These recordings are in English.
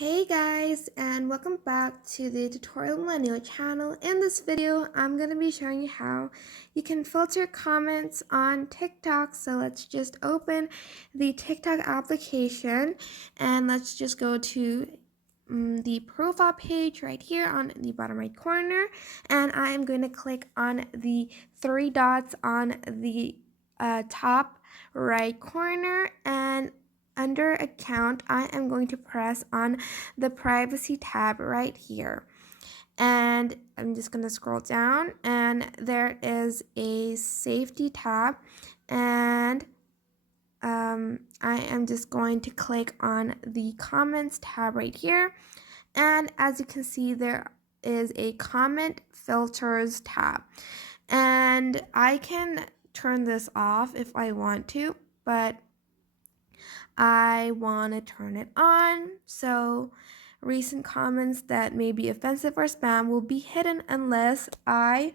Hey guys, and welcome back to the Tutorial Millennial channel. In this video, I'm going to be showing you how you can filter comments on TikTok. So let's just open the TikTok application and let's just go to the profile page right here on the bottom right corner, and I am going to click on the three dots on the top right corner, and under account, I am going to press on the privacy tab right here. And I'm just going to scroll down, and there is a safety tab, and I am just going to click on the comments tab right here. And as you can see, there is a comment filters tab. And I can turn this off if I want to, but I want to turn it on, so recent comments that may be offensive or spam will be hidden unless I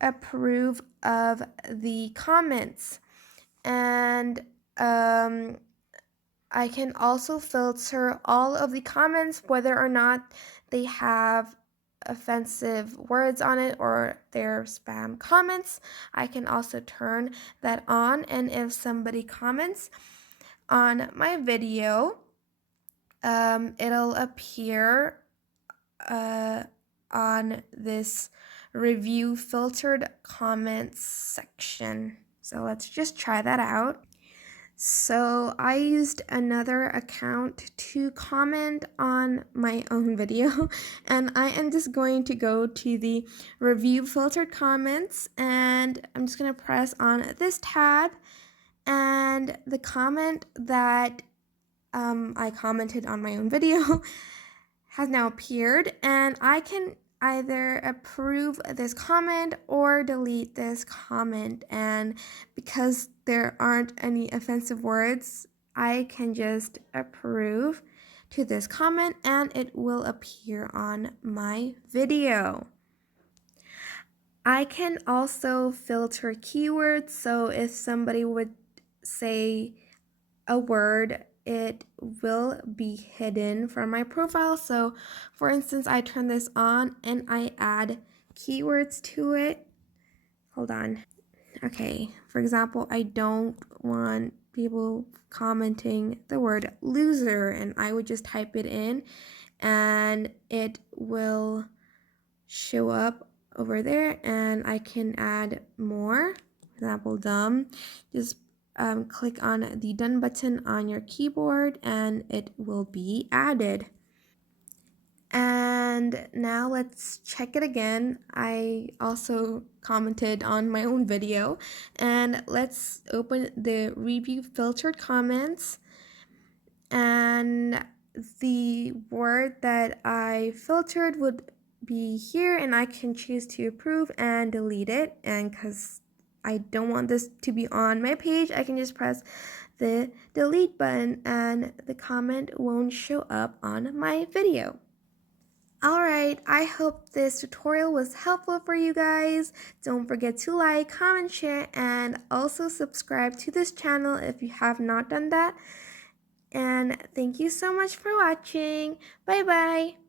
approve of the comments. And I can also filter all of the comments, whether or not they have offensive words on it or they're spam comments. I can also turn that on, and if somebody comments on my video, it'll appear on this review filtered comments section. So let's just try that out. So I used another account to comment on my own video, and I am just going to go to the review filtered comments, and I'm just going to press on this tab, and the comment that I commented on my own video has now appeared, and I can either approve this comment or delete this comment. And because there aren't any offensive words, I can just approve to this comment and it will appear on my video. I can also filter keywords, so if somebody would say a word, it will be hidden from my profile. So for instance, I turn this on and I add keywords to it. Hold on. Okay, for example, I don't want people commenting the word loser, and I would just type it in and it will show up over there, and I can add more. For example, dumb. Just click on the done button on your keyboard and it will be added. And now let's check it again. I also commented on my own video, and let's open the review filtered comments, and the word that I filtered would be here, and I can choose to approve and delete it. And because I don't want this to be on my page, I can just press the delete button and the comment won't show up on my video. Alright, I hope this tutorial was helpful for you guys. Don't forget to like, comment, share, and also subscribe to this channel if you have not done that. And thank you so much for watching. Bye bye.